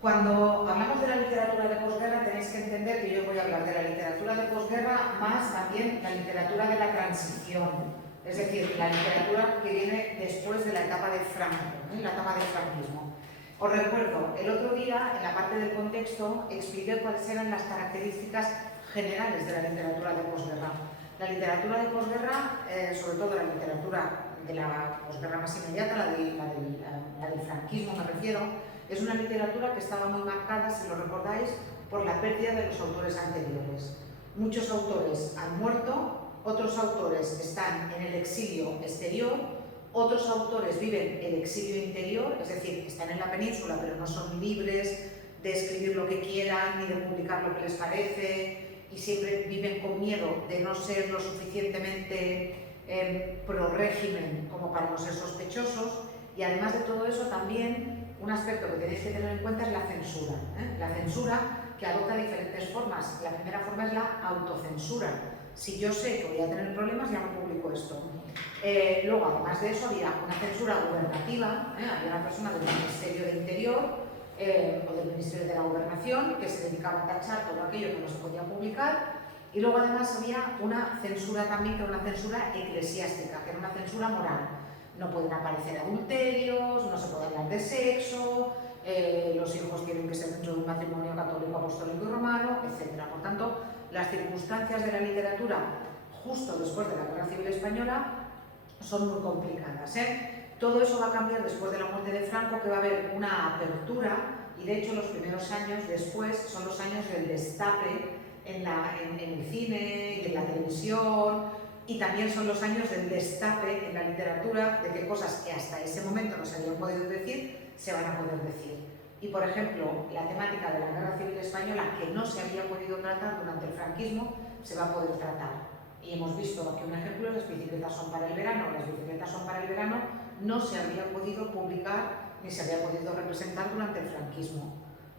Cuando hablamos de la literatura de posguerra tenéis que entender que yo voy a hablar de la literatura de posguerra más también la literatura de la transición, es decir, la literatura que viene después de la etapa de Franco, la etapa del franquismo. Os recuerdo, el otro día, en la parte del contexto, expliqué cuáles eran las características generales de la literatura de posguerra. La literatura de posguerra, sobre todo la literatura de la posguerra más inmediata, la del franquismo me refiero, es una literatura que estaba muy marcada, si lo recordáis, por la pérdida de los autores anteriores. Muchos autores han muerto, otros autores están en el exilio exterior, otros autores viven el exilio interior, es decir, están en la península pero no son libres de escribir lo que quieran ni de publicar lo que les parece y siempre viven con miedo de no ser lo suficientemente pro régimen como para no ser sospechosos. Y además de todo eso también un aspecto que tenéis que tener en cuenta es la censura. La censura que adopta diferentes formas. La primera forma es la autocensura. Si yo sé que voy a tener problemas, ya no publico esto. Luego, además de eso, había una censura gubernativa, había una persona del Ministerio de Interior o del Ministerio de la Gobernación que se dedicaba a tachar todo aquello que no se podía publicar. Y luego además había una censura también, que era una censura eclesiástica, que era una censura moral. No pueden aparecer adulterios, no se puede hablar de sexo, los hijos tienen que ser dentro de un matrimonio católico, apostólico y romano, etc. Por tanto, las circunstancias de la literatura justo después de la Guerra Civil Española son muy complicadas. Todo eso va a cambiar después de la muerte de Franco, que va a haber una apertura, y de hecho los primeros años después son los años del destape en el cine y en la televisión, y también son los años del destape en la literatura de que cosas que hasta ese momento no se habían podido decir, se van a poder decir. Y por ejemplo, la temática de la Guerra Civil Española, que no se había podido tratar durante el franquismo, se va a poder tratar. Y hemos visto aquí un ejemplo, las bicicletas son para el verano. Las bicicletas son para el verano no se había podido publicar ni se había podido representar durante el franquismo.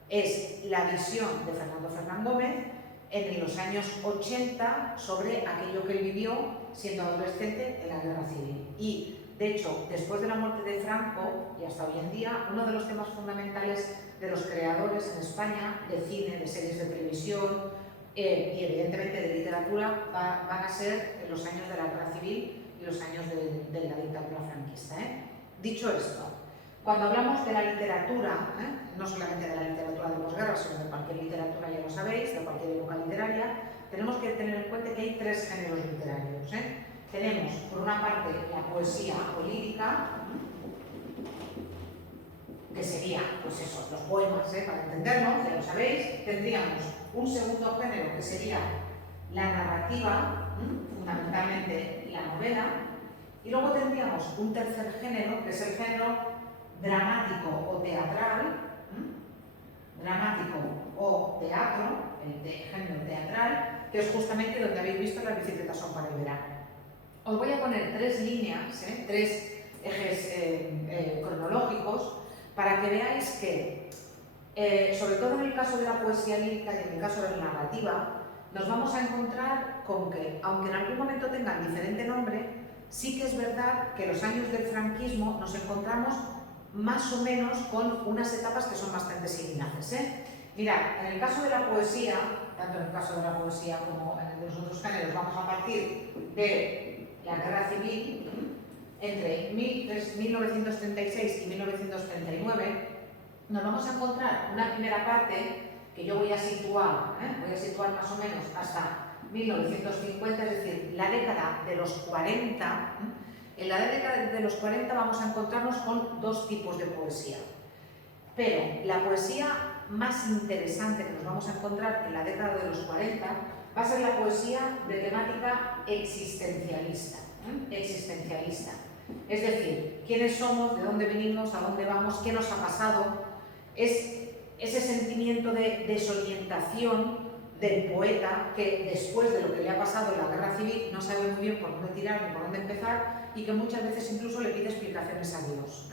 Es la visión de Fernando Fernán Gómez en los años 80 sobre aquello que él vivió siendo adolescente en la Guerra Civil. Y, de hecho, después de la muerte de Franco y hasta hoy en día, uno de los temas fundamentales de los creadores en España, de cine, de series de televisión y evidentemente de literatura, van a ser los años de la Guerra Civil y los años de la dictadura franquista. Dicho esto, cuando hablamos de la literatura, no solamente de la literatura de posguerra, sino de cualquier literatura, ya lo sabéis, de cualquier época literaria, tenemos que tener en cuenta que hay tres géneros literarios. Tenemos, por una parte, la poesía o lírica, que sería, pues eso, los poemas, para entendernos, ya lo sabéis. Tendríamos un segundo género, que sería la narrativa, fundamentalmente la novela, y luego tendríamos un tercer género, que es el género dramático o teatral, dramático o teatro, el género teatral, que es justamente donde habéis visto las bicicletas son para el verano. Os voy a poner tres líneas, tres ejes cronológicos, para que veáis que, sobre todo en el caso de la poesía lírica y en el caso de la narrativa, nos vamos a encontrar con que, aunque en algún momento tengan diferente nombre, sí que es verdad que los años del franquismo nos encontramos más o menos con unas etapas que son bastante similares. Mirad, en el caso de la poesía, tanto en el caso de la poesía como en el de los otros géneros, vamos a partir de la Guerra Civil, entre 1936 y 1939, nos vamos a encontrar una primera parte que yo voy a situar más o menos hasta 1950, es decir, la década de los 40. En la década de los 40 vamos a encontrarnos con dos tipos de poesía. Pero la poesía más interesante que nos vamos a encontrar en la década de los 40 va a ser la poesía de temática existencialista. Es decir, quiénes somos, de dónde venimos, a dónde vamos, qué nos ha pasado. Es ese sentimiento de desorientación del poeta que después de lo que le ha pasado en la Guerra Civil no sabe muy bien por dónde tirar ni por dónde empezar y que muchas veces incluso le pide explicaciones a Dios.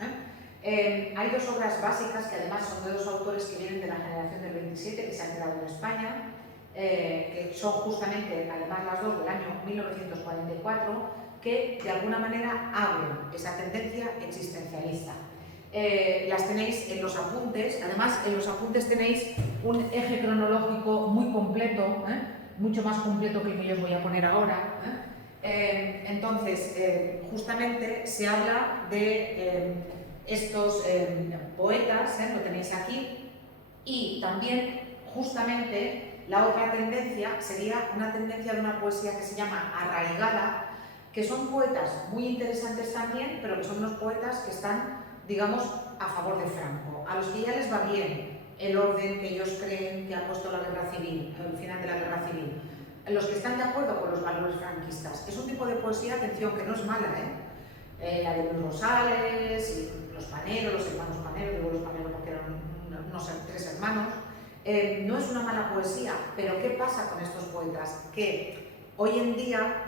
Hay dos obras básicas que además son de dos autores que vienen de la generación del 27 que se han quedado en España, que son justamente además las dos del año 1944, que de alguna manera abren esa tendencia existencialista. Las tenéis en los apuntes. Además, en los apuntes tenéis un eje cronológico muy completo, mucho más completo que el que yo os voy a poner ahora. Entonces, justamente se habla de estos poetas, lo tenéis aquí, y también, justamente, la otra tendencia sería una tendencia de una poesía que se llama arraigada, que son poetas muy interesantes también, pero que son unos poetas que están, digamos, a favor de Franco, a los que ya les va bien el orden que ellos creen que ha puesto la guerra civil, el final de la guerra civil, los que están de acuerdo con los valores franquistas. Es un tipo de poesía, atención, que no es mala, la de Luis Rosales, y los Panero, los hermanos Panero, digo los Panero porque eran unos 3 hermanos, no es una mala poesía, pero ¿qué pasa con estos poetas? Que hoy en día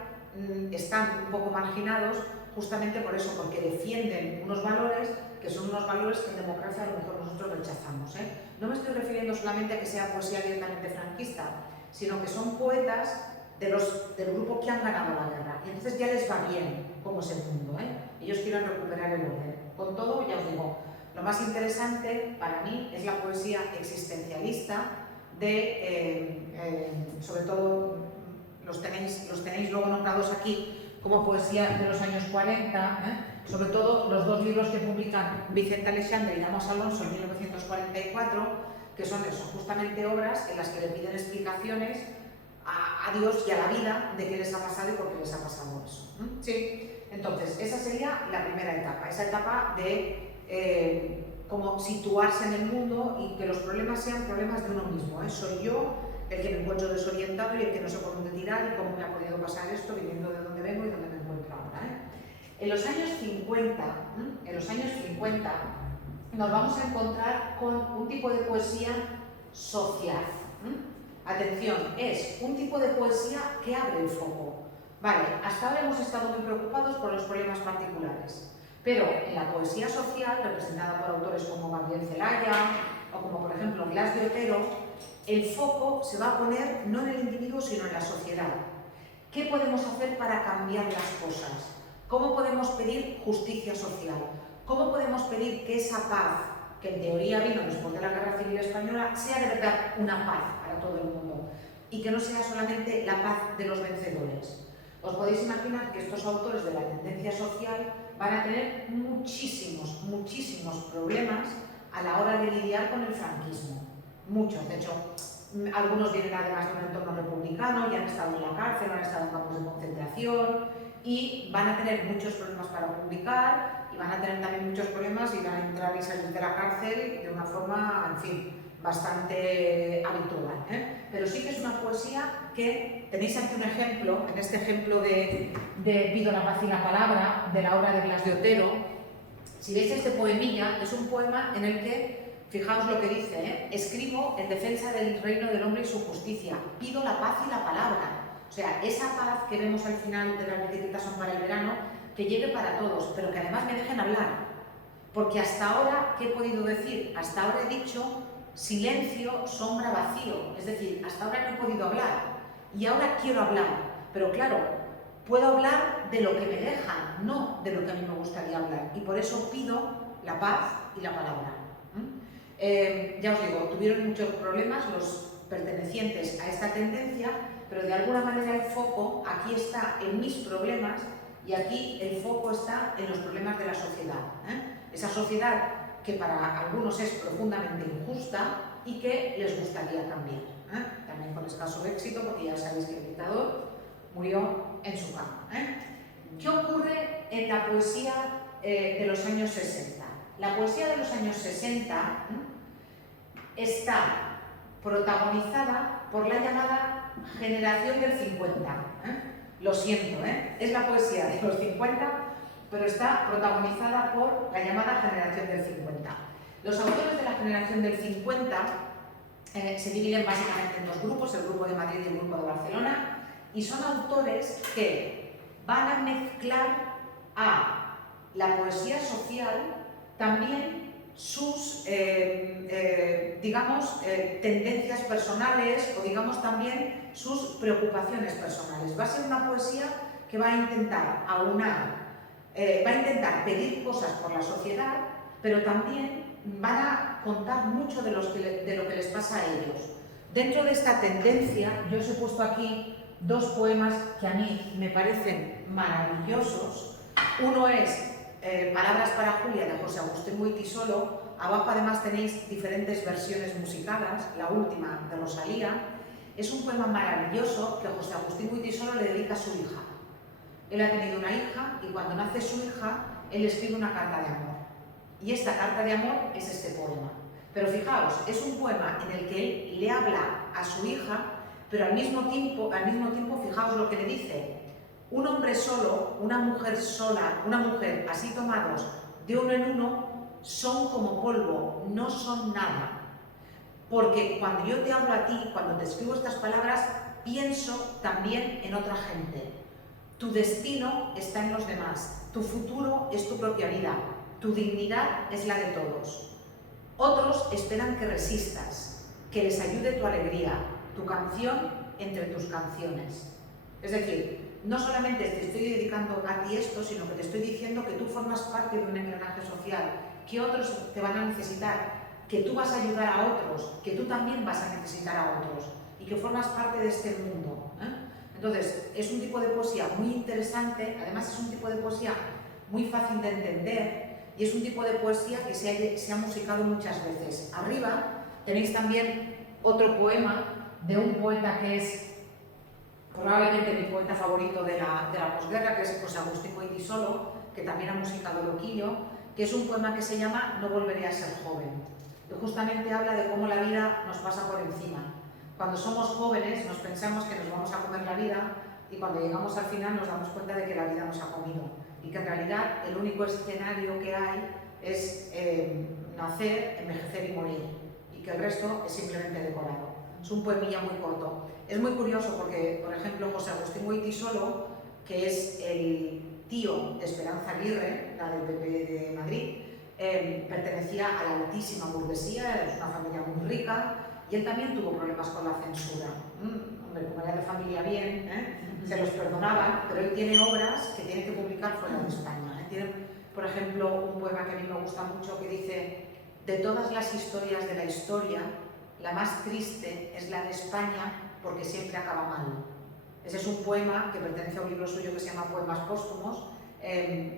están un poco marginados justamente por eso, porque defienden unos valores que son unos valores que en democracia a lo mejor nosotros rechazamos. No me estoy refiriendo solamente a que sea poesía directamente franquista, sino que son poetas del grupo que han ganado la guerra. Y entonces ya les va bien cómo es el mundo. Ellos quieren recuperar el orden. Con todo, ya os digo, lo más interesante para mí es la poesía existencialista sobre todo, los tenéis luego nombrados aquí como poesía de los años 40, sobre todo los 2 libros que publican Vicente Aleixandre y Damos Alonso en 1944, que son eso, justamente obras en las que le piden explicaciones a Dios y a la vida de qué les ha pasado y por qué les ha pasado eso. Sí, entonces esa sería la primera etapa, esa etapa de cómo situarse en el mundo y que los problemas sean problemas de uno mismo. Soy yo el que me encuentro desorientado y el que no sé por dónde tirar y cómo me ha podido pasar esto viniendo de dónde vengo y dónde me encuentro ahora. En los años 50, nos vamos a encontrar con un tipo de poesía social. Atención, es un tipo de poesía que abre el foco. Vale, hasta ahora hemos estado muy preocupados por los problemas particulares, pero en la poesía social, representada por autores como Gabriel Celaya o como por ejemplo Blas de Otero, el foco se va a poner no en el individuo sino en la sociedad. ¿Qué podemos hacer para cambiar las cosas? ¿Cómo podemos pedir justicia social? ¿Cómo podemos pedir que esa paz, que en teoría vino después de la Guerra Civil Española, sea de verdad una paz para todo el mundo? Y que no sea solamente la paz de los vencedores. Os podéis imaginar que estos autores de la tendencia social van a tener muchísimos problemas a la hora de lidiar con el franquismo. Muchos, de hecho, algunos vienen además de un entorno republicano, ya han estado en la cárcel, han estado en campos de concentración y van a tener muchos problemas para publicar y van a tener también muchos problemas y van a entrar y salir de la cárcel de una forma, en fin, bastante habitual. Pero sí que es una poesía que tenéis aquí un ejemplo, en este ejemplo de Pido la paz y la palabra, de la obra de Blas de Otero. Si veis este poemilla, es un poema en el que, fijaos lo que dice, escribo en defensa del reino del hombre y su justicia, pido la paz y la palabra. O sea, esa paz que vemos al final de las bicicletas son para el verano, que llegue para todos, pero que además me dejen hablar. Porque hasta ahora, ¿qué he podido decir? Hasta ahora he dicho silencio, sombra, vacío. Es decir, hasta ahora no he podido hablar. Y ahora quiero hablar. Pero claro, puedo hablar de lo que me dejan, no de lo que a mí me gustaría hablar. Y por eso pido la paz y la palabra. Ya os digo, tuvieron muchos problemas los pertenecientes a esta tendencia, pero de alguna manera el foco aquí está en mis problemas y aquí el foco está en los problemas de la sociedad. Esa sociedad que para algunos es profundamente injusta y que les gustaría cambiar. También con escaso éxito, porque ya sabéis que el dictador murió en su cama. ¿Qué ocurre en la poesía de los años 60? La poesía de los años 60 está protagonizada por la llamada generación del 50. Lo siento, es la poesía de los 50, pero está protagonizada por la llamada generación del 50. Los autores de la generación del 50 se dividen básicamente en 2 grupos, el grupo de Madrid y el grupo de Barcelona, y son autores que van a mezclar a la poesía social también sus, digamos, tendencias personales o digamos también sus preocupaciones personales. Va a ser una poesía que va a intentar aunar, va a intentar pedir cosas por la sociedad, pero también van a contar mucho de lo que les pasa a ellos. Dentro de esta tendencia, yo os he puesto aquí dos poemas que a mí me parecen maravillosos. Uno es Palabras para Julia, de José Agustín Goytisolo. Abajo además tenéis diferentes versiones musicadas, la última de Rosalía. Es un poema maravilloso que José Agustín Goytisolo le dedica a su hija. Él ha tenido una hija y cuando nace su hija, él escribe una carta de amor. Y esta carta de amor es este poema. Pero fijaos, es un poema en el que él le habla a su hija, pero al mismo tiempo fijaos lo que le dice. Un hombre solo, una mujer sola, una mujer así tomados de uno en uno, son como polvo, no son nada. Porque cuando yo te hablo a ti, cuando te escribo estas palabras, pienso también en otra gente. Tu destino está en los demás, tu futuro es tu propia vida, tu dignidad es la de todos. Otros esperan que resistas, que les ayude tu alegría, tu canción entre tus canciones. Es decir, no solamente te estoy dedicando a ti esto, sino que te estoy diciendo que tú formas parte de un engranaje social, que otros te van a necesitar, que tú vas a ayudar a otros, que tú también vas a necesitar a otros y que formas parte de este mundo. Entonces, es un tipo de poesía muy interesante, además es un tipo de poesía muy fácil de entender y es un tipo de poesía que se ha musicado muchas veces. Arriba tenéis también otro poema de un poeta que es probablemente mi poeta favorito de la posguerra, que es José Agustín Goytisolo, que también ha musicado Loquillo, que es un poema que se llama No volveré a ser joven. Que justamente habla de cómo la vida nos pasa por encima. Cuando somos jóvenes nos pensamos que nos vamos a comer la vida y cuando llegamos al final nos damos cuenta de que la vida nos ha comido y que en realidad el único escenario que hay es nacer, envejecer y morir y que el resto es simplemente decorado. Es un poemilla muy corto. Es muy curioso porque, por ejemplo, José Agustín Goytisolo, que es el tío de Esperanza Aguirre, la del PP de Madrid, pertenecía a la altísima burguesía, es una familia muy rica, y él también tuvo problemas con la censura. Hombre, como era de familia bien, se los perdonaban, pero él tiene obras que tiene que publicar fuera de España. Tiene, por ejemplo, un poema que a mí me gusta mucho que dice: de todas las historias de la historia, la más triste es la de España porque siempre acaba mal. Ese es un poema que pertenece a un libro suyo que se llama Poemas Póstumos,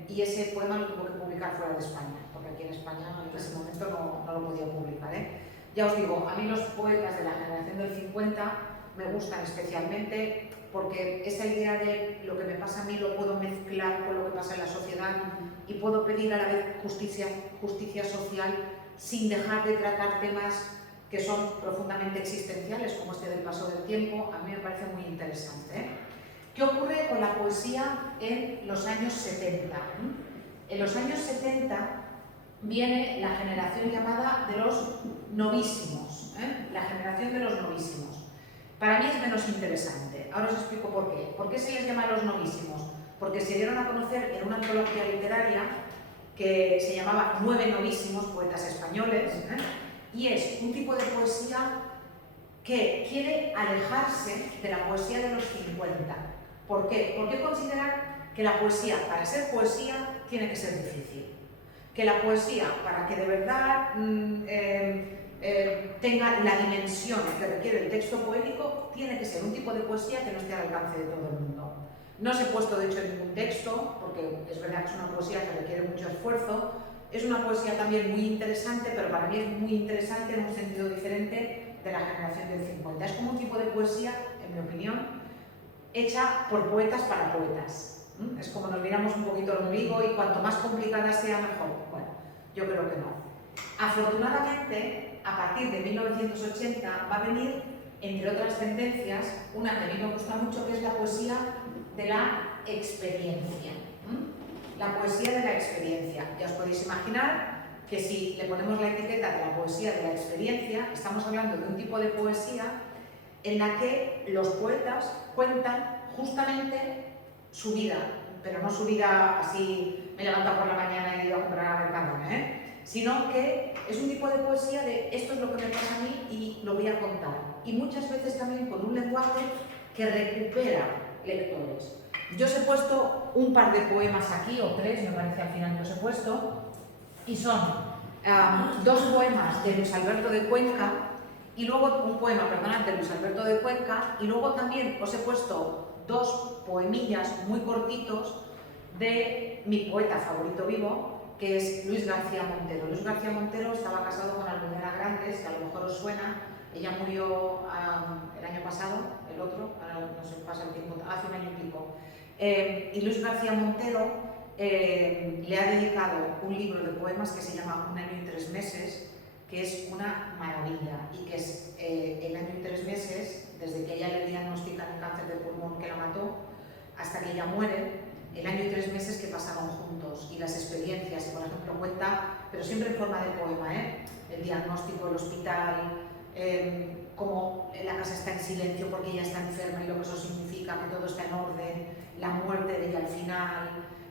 y ese poema lo tuvo que publicar fuera de España, porque aquí en España en ese momento no lo podía publicar. Ya os digo, a mí los poetas de la generación del 50 me gustan especialmente porque esa idea de lo que me pasa a mí lo puedo mezclar con lo que pasa en la sociedad y puedo pedir a la vez justicia social sin dejar de tratar temas que son profundamente existenciales, como este del paso del tiempo. A mí me parece muy interesante. ¿Qué ocurre con la poesía en los años 70? En los años 70 viene la generación llamada de los novísimos, la generación de los novísimos. Para mí es menos interesante. Ahora os explico por qué. ¿Por qué se les llama los novísimos? Porque se dieron a conocer en una antología literaria que se llamaba 9 novísimos, poetas españoles, y es un tipo de poesía que quiere alejarse de la poesía de los 50. ¿Por qué? Porque consideran que la poesía, para ser poesía, tiene que ser difícil. Que la poesía, para que de verdad tenga la dimensión que requiere el texto poético, tiene que ser un tipo de poesía que no esté al alcance de todo el mundo. No os he puesto de hecho ningún texto, porque es verdad que es una poesía que requiere mucho esfuerzo. Es una poesía también muy interesante, pero para mí es muy interesante en un sentido diferente de la generación del 50. Es como un tipo de poesía, en mi opinión, hecha por poetas para poetas. Es como nos miramos un poquito el ombligo y cuanto más complicada sea, mejor. Bueno, yo creo que no. Afortunadamente, a partir de 1980 va a venir, entre otras tendencias, una que a mí me gusta mucho, que es la poesía de la experiencia. La poesía de la experiencia. Ya os podéis imaginar que si le ponemos la etiqueta de la poesía de la experiencia, estamos hablando de un tipo de poesía en la que los poetas cuentan justamente su vida, pero no su vida así, me levanto por la mañana y he ido a comprar a Mercadona, sino que es un tipo de poesía de esto es lo que me pasa a mí y lo voy a contar. Y muchas veces también con un lenguaje que recupera lectores. Yo os he puesto un par de poemas aquí, o 3, me parece al final que os he puesto, y son dos poemas de Luis Alberto de Cuenca, y luego un poema, perdonad, de Luis Alberto de Cuenca, y luego también os he puesto dos poemillas muy cortitos de mi poeta favorito vivo, que es Luis García Montero. Luis García Montero estaba casado con Almudena Grandes, que a lo mejor os suena. Ella murió el año pasado, el otro, ahora no se pasa el tiempo, hace un año y pico. Y Luis García Montero le ha dedicado un libro de poemas que se llama Un año y 3 meses, que es una maravilla, y que es el año y 3 meses, desde que ella le diagnostican el cáncer de pulmón que la mató, hasta que ella muere, el año y 3 meses que pasaron juntos, y las experiencias, y por ejemplo cuenta, pero siempre en forma de poema, el diagnóstico, el hospital, cómo la casa está en silencio porque ella está enferma y lo que eso significa, que todo está en orden, la muerte de ella al final.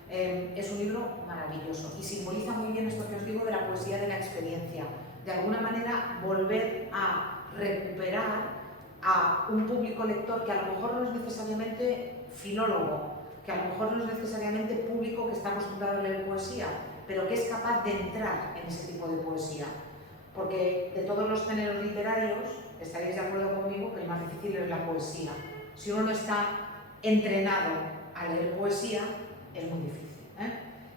Es un libro maravilloso y simboliza muy bien esto que os digo de la poesía de la experiencia. De alguna manera volver a recuperar a un público lector que a lo mejor no es necesariamente filólogo, que a lo mejor no es necesariamente público que está acostumbrado a leer poesía, pero que es capaz de entrar en ese tipo de poesía. Porque de todos los géneros literarios, estaréis de acuerdo conmigo que el más difícil es la poesía. Si uno no está entrenado a leer poesía, es muy difícil.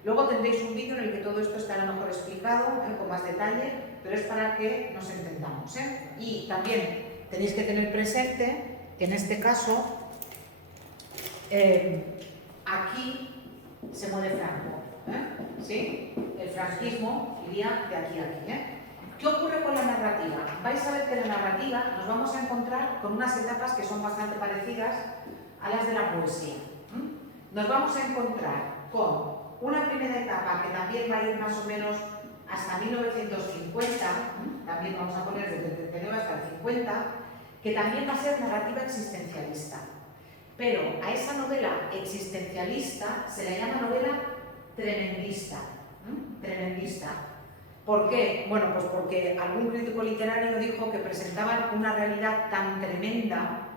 Luego tendréis un vídeo en el que todo esto estará mejor explicado, con más detalle, pero es para que nos entendamos. Y también tenéis que tener presente que en este caso, aquí se muere Franco. ¿Sí? El franquismo iría de aquí a aquí. ¿Qué ocurre con la narrativa? Vais a ver que en la narrativa nos vamos a encontrar con unas etapas que son bastante parecidas a las de la poesía. Nos vamos a encontrar con una primera etapa que también va a ir más o menos hasta 1950, también vamos a poner desde el 39 hasta el 50, que también va a ser narrativa existencialista. Pero a esa novela existencialista se la llama novela tremendista. Tremendista. ¿Por qué? Bueno, pues porque algún crítico literario dijo que presentaban una realidad tan tremenda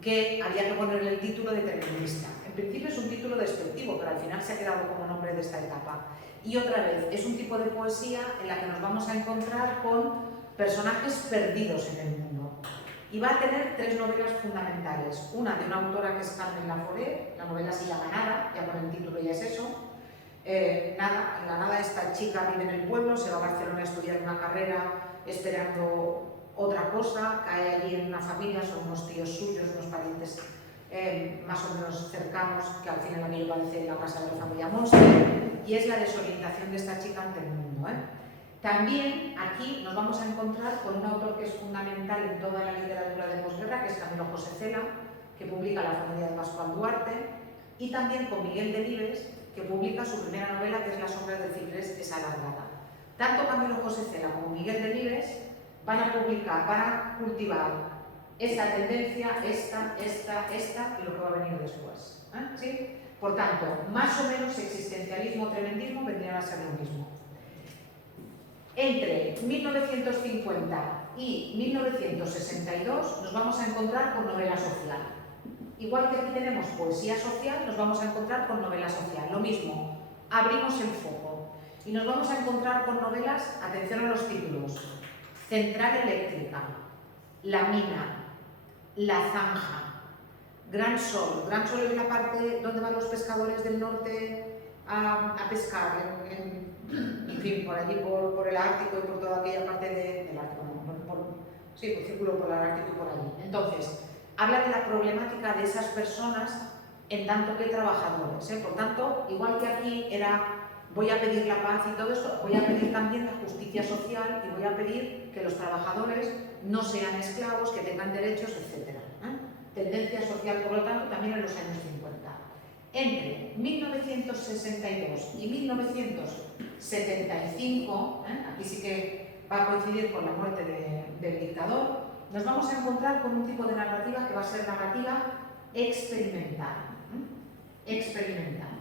que había que ponerle el título de tremendista. En principio es un título despectivo, pero al final se ha quedado como nombre de esta etapa. Y otra vez, es un tipo de poesía en la que nos vamos a encontrar con personajes perdidos en el mundo. Y va a tener tres novelas fundamentales. Una de una autora que es Carmen Laforet, la novela se llama Nada, ya con el título ya es eso. Nada, en la nada esta chica vive en el pueblo, se va a Barcelona a estudiar una carrera esperando otra cosa, cae allí en una familia, son unos tíos suyos, unos parientes más o menos cercanos, que al final a mí me parece la casa de la familia Monster, y es la desorientación de esta chica ante el mundo. También aquí nos vamos a encontrar con un autor que es fundamental en toda la literatura de posguerra, que es Camilo José Cela, que publica La familia de Pascual Duarte, y también con Miguel Delibes, que publica su primera novela, que es La sombra del ciprés es alargada. Tanto Camilo José Cela como Miguel Delibes van a publicar, van a cultivar esta tendencia, esta y lo que va a venir después. ¿Sí? Por tanto, más o menos existencialismo, tremendismo vendrían a ser lo mismo. Entre 1950 y 1962 nos vamos a encontrar con novela social. Igual que aquí tenemos poesía social, nos vamos a encontrar con novela social. Lo mismo, abrimos el foco y nos vamos a encontrar con novelas, atención a los títulos: Central Eléctrica, La Mina, La Zanja, Gran Sol. Gran Sol es la parte donde van los pescadores del norte a pescar, en fin, por allí, por el Ártico y por toda aquella parte del Ártico, sí, por círculo polar ártico y por allí. Entonces, habla de la problemática de esas personas en tanto que trabajadores. Por tanto, igual que aquí era voy a pedir la paz y todo esto, voy a pedir también la justicia social y voy a pedir que los trabajadores no sean esclavos, que tengan derechos, etc. Tendencia social, por lo tanto, también en los años 50. Entre 1962 y 1975, aquí sí que va a coincidir con la muerte del dictador, nos vamos a encontrar con un tipo de narrativa que va a ser narrativa experimental. Experimental.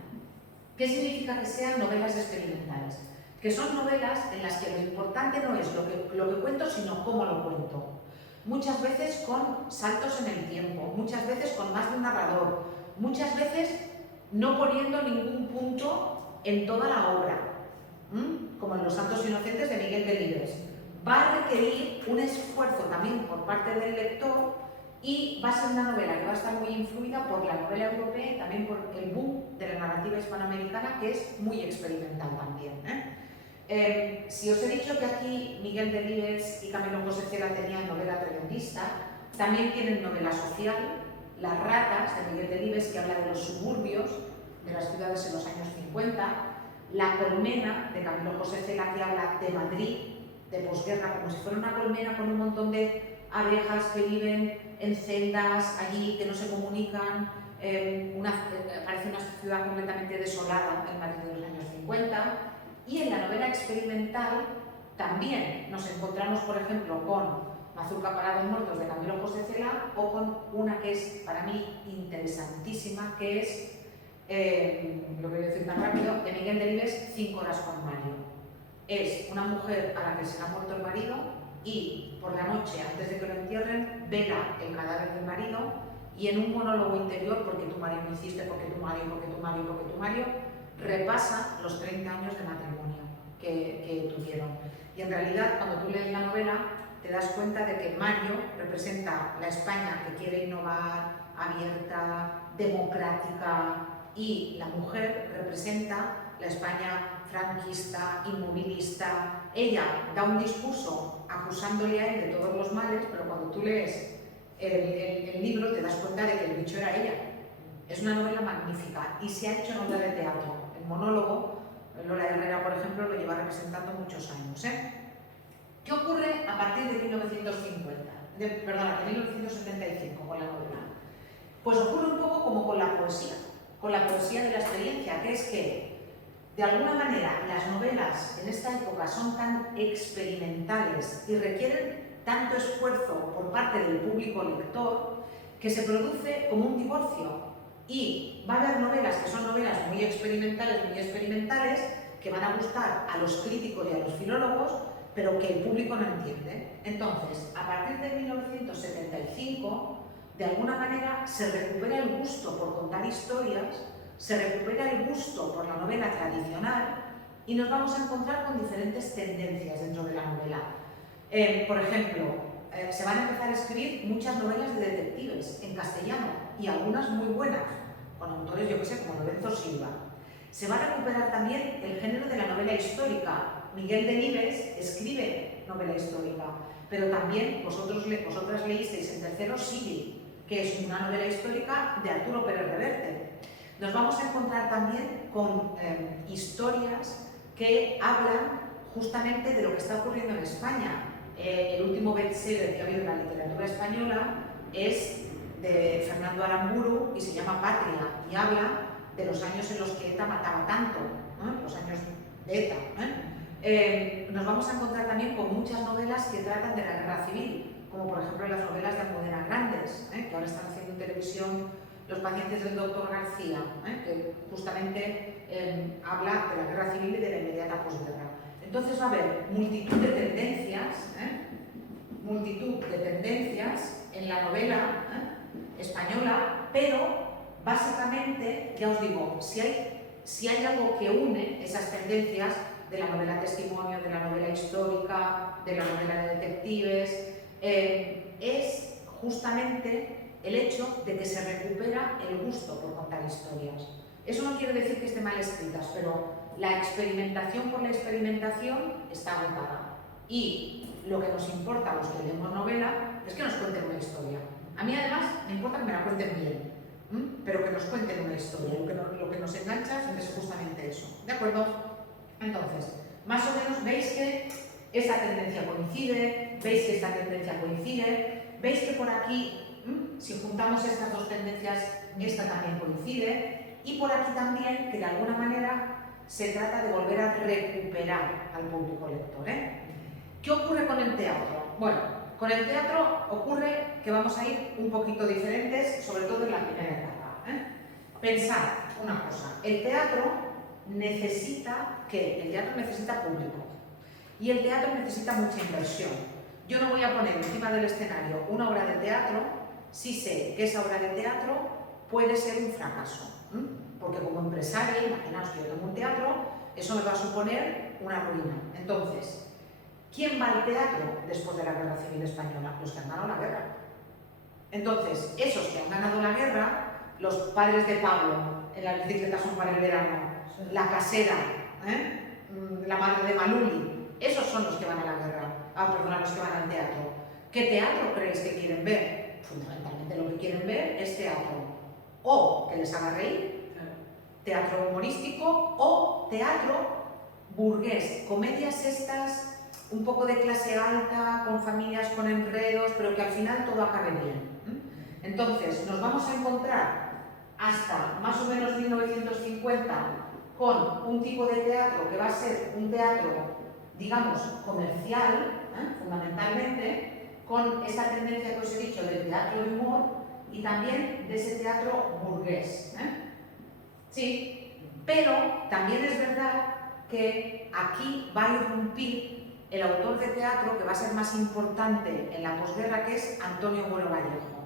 ¿Qué significa que sean novelas experimentales? Que son novelas en las que lo importante no es lo que cuento, sino cómo lo cuento. Muchas veces con saltos en el tiempo, muchas veces con más de un narrador, muchas veces no poniendo ningún punto en toda la obra. como en Los Santos Inocentes de Miguel Delibes. Va a requerir un esfuerzo también por parte del lector y va a ser una novela que va a estar muy influida por la novela europea y también por el boom de la narrativa hispanoamericana, que es muy experimental también. Si os he dicho que aquí Miguel Delibes y Camilo José Cela tenían novela tremendista, también tienen novela social, Las ratas, de Miguel Delibes, que habla de los suburbios de las ciudades en los años 50, La colmena, de Camilo José Cela, que habla de Madrid, de posguerra, como si fuera una colmena con un montón de abejas que viven en celdas allí, que no se comunican, parece una ciudad completamente desolada en Madrid de los años 50. Y en la novela experimental también nos encontramos, por ejemplo, con Mazurca para los muertos, de Camilo José Cela, o con una que es para mí interesantísima, que es, lo voy a decir tan rápido, de Miguel Delibes, 5 horas con Mario. Es una mujer a la que se le ha muerto el marido y por la noche, antes de que lo entierren, vela el cadáver del marido y en un monólogo interior, porque tu marido lo hiciste, porque tu marido, porque tu marido, porque tu marido, repasa los 30 años de matrimonio que tuvieron. Y en realidad, cuando tú lees la novela, te das cuenta de que Mario representa la España que quiere innovar, abierta, democrática, y la mujer representa la España franquista, inmovilista. Ella da un discurso acusándole a él de todos los males, pero cuando tú lees el libro te das cuenta de que el bicho era ella. Es una novela magnífica y se ha hecho novela de teatro. El monólogo, Lola Herrera, por ejemplo, lo lleva representando muchos años. ¿Qué ocurre a partir de 1950? De 1975 con la novela? Pues ocurre un poco como con la poesía de la experiencia, que es que, de alguna manera, las novelas en esta época son tan experimentales y requieren tanto esfuerzo por parte del público lector que se produce como un divorcio. Y va a haber novelas que son novelas muy experimentales, que van a gustar a los críticos y a los filólogos, pero que el público no entiende. Entonces, a partir de 1975, de alguna manera se recupera el gusto por contar historias, se recupera el gusto por la novela tradicional y nos vamos a encontrar con diferentes tendencias dentro de la novela. Por ejemplo, se van a empezar a escribir muchas novelas de detectives en castellano y algunas muy buenas, con autores, yo que sé, como Lorenzo Silva. Se va a recuperar también el género de la novela histórica. Miguel Delibes escribe novela histórica, pero también vosotras leísteis en tercero Sili, que es una novela histórica de Arturo Pérez Reverte. Nos vamos a encontrar también con historias que hablan justamente de lo que está ocurriendo en España. El último bestseller que ha habido en la literatura española es de Fernando Aramburu y se llama Patria, y habla de los años en los que ETA mataba tanto, los años de ETA. Nos vamos a encontrar también con muchas novelas que tratan de la guerra civil, como por ejemplo las novelas de Almudena Grandes, que ahora están haciendo en televisión Los pacientes del doctor García, que justamente habla de la guerra civil y de la inmediata posguerra. Entonces va a haber multitud de tendencias en la novela española, pero básicamente, ya os digo, si hay algo que une esas tendencias de la novela testimonio, de la novela histórica, de la novela de detectives, es justamente el hecho de que se recupera el gusto por contar historias. Eso no quiere decir que estén mal escritas, pero la experimentación por la experimentación está agotada. Y lo que nos importa a los que leemos novela es que nos cuenten una historia. A mí además me importa que me la cuenten bien, pero que nos cuenten una historia. Lo que nos engancha es justamente eso. ¿De acuerdo? Entonces, más o menos veis que esa tendencia coincide, veis que esta tendencia coincide, veis que por aquí, si juntamos estas dos tendencias, esta también coincide, y por aquí también que de alguna manera se trata de volver a recuperar al público lector. ¿Qué ocurre con el teatro? Bueno, con el teatro ocurre que vamos a ir un poquito diferentes, sobre todo en la primera etapa. Pensad una cosa, el teatro necesita público y el teatro necesita mucha inversión. Yo no voy a poner encima del escenario una obra de teatro si sé que esa obra de teatro puede ser un fracaso, porque como empresaria, imaginaos que yo tengo un teatro, eso me va a suponer una ruina. Entonces, ¿quién va al teatro después de la Guerra Civil Española? Los que han ganado la guerra. Entonces, esos que han ganado la guerra, los padres de Pablo, en las bicicletas son para el verano, la casera, la madre de Maluli, esos son los que van a la guerra, perdón, los que van al teatro. ¿Qué teatro creéis que quieren ver? Fundamentalmente lo que quieren ver es teatro, o que les haga reír, teatro humorístico, o teatro burgués, comedias estas un poco de clase alta, con familias con enredos, pero que al final todo acabe bien. Entonces, nos vamos a encontrar hasta más o menos 1950 con un tipo de teatro que va a ser un teatro, digamos, comercial, fundamentalmente, con esa tendencia que os he dicho del teatro de humor y también de ese teatro burgués. Sí, pero también es verdad que aquí va a irrumpir el autor de teatro que va a ser más importante en la posguerra, que es Antonio Bueno Vallejo.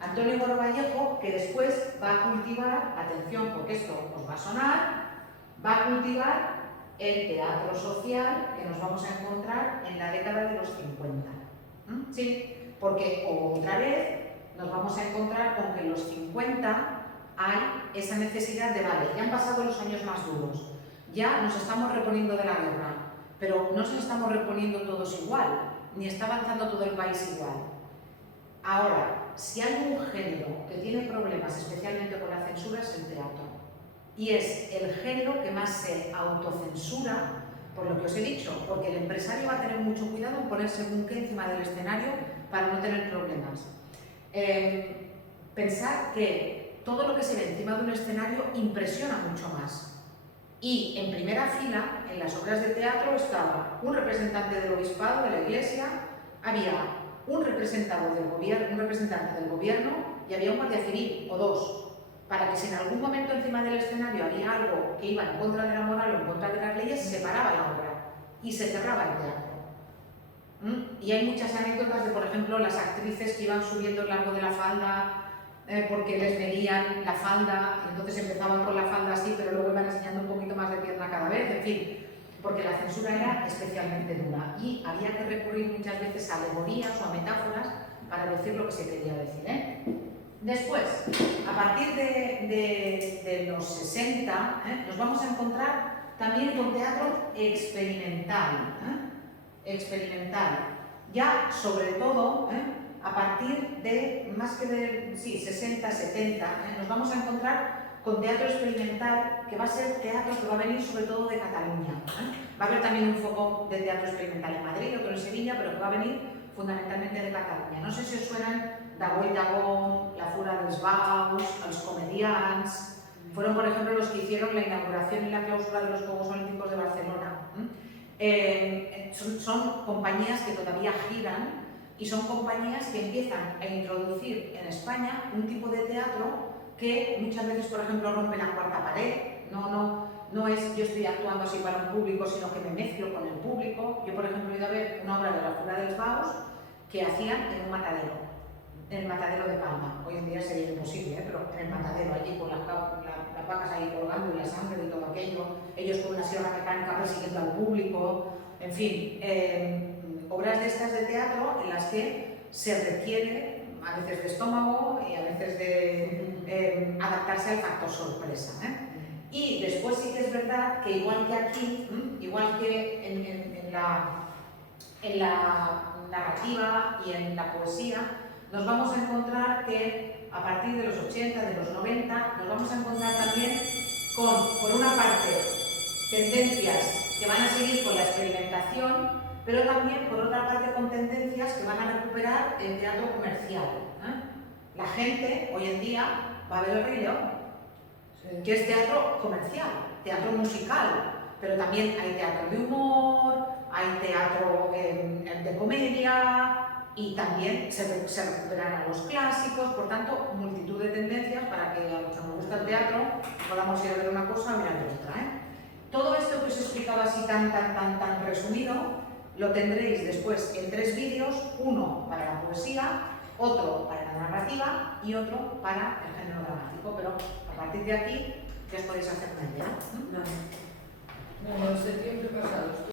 Antonio Bueno Vallejo, que después va a cultivar, atención porque esto os va a sonar, va a cultivar el teatro social que nos vamos a encontrar en la década de los 50. Sí, porque otra vez nos vamos a encontrar con que en los 50 hay esa necesidad de, vale, ya han pasado los años más duros, ya nos estamos reponiendo de la guerra, pero no nos estamos reponiendo todos igual, ni está avanzando todo el país igual. Ahora, si hay un género que tiene problemas, especialmente con la censura, es el teatro. Y es el género que más se autocensura, por lo que os he dicho, porque el empresario va a tener mucho cuidado en poner según qué encima del escenario para no tener problemas. Pensar que todo lo que se ve encima de un escenario impresiona mucho más. Y en primera fila, en las obras de teatro, estaba un representante del obispado, de la iglesia, había un representante del gobierno y había un guardia civil, o dos, para que si en algún momento encima del escenario había algo que iba en contra de la moral o en contra de las leyes, se paraba la obra y se cerraba el teatro. Y hay muchas anécdotas de, por ejemplo, las actrices que iban subiendo el largo de la falda porque les veían la falda, y entonces empezaban con la falda así, pero luego iban enseñando un poquito más de pierna cada vez, en fin, porque la censura era especialmente dura y había que recurrir muchas veces a alegorías o a metáforas para decir lo que se quería decir. Después, a partir de los 60, nos vamos a encontrar también con teatro experimental. Experimental. Ya, sobre todo, a partir de, más que de 60, 70, nos vamos a encontrar con teatro experimental, que va a ser teatro que va a venir sobre todo de Cataluña. Va a haber también un foco de teatro experimental en Madrid, otro en Sevilla, pero que va a venir fundamentalmente de Cataluña. No sé si os suenan Dago i Dago, La Fura dels Baus, Els Comedians. Fueron, por ejemplo, los que hicieron la inauguración y la clausura de los Juegos Olímpicos de Barcelona. Son compañías que todavía giran y son compañías que empiezan a introducir en España un tipo de teatro que muchas veces, por ejemplo, rompe la cuarta pared. No es yo estoy actuando así para un público, sino que me mezclo con el público. Yo, por ejemplo, he ido a ver una obra de La Fura dels Baus que hacían en un matadero, en el matadero de Palma. Hoy en día sería imposible, pero en el matadero, allí con las vacas ahí colgando y la sangre y todo aquello, ellos con una sierra mecánica persiguiendo al público, en fin, obras de estas de teatro en las que se requiere a veces de estómago y a veces de adaptarse al factor sorpresa. Y después sí que es verdad que igual que aquí, igual que en la narrativa y en la poesía, nos vamos a encontrar que a partir de los 80, de los 90, nos vamos a encontrar también con, por una parte, tendencias que van a seguir con la experimentación, pero también, por otra parte, con tendencias que van a recuperar el teatro comercial. La gente, hoy en día, va a ver El Rey León, que es teatro comercial, teatro musical, pero también hay teatro de humor, hay teatro de comedia, y también se recuperan a los clásicos, por tanto, multitud de tendencias para que a los que nos gusta el teatro podamos ir a ver una cosa o mirar otra. Todo esto que os he explicado así tan resumido, lo tendréis después en 3 vídeos, uno para la poesía, otro para la narrativa y otro para el género dramático, pero a partir de aquí ya os podéis hacer una idea. En septiembre pasado.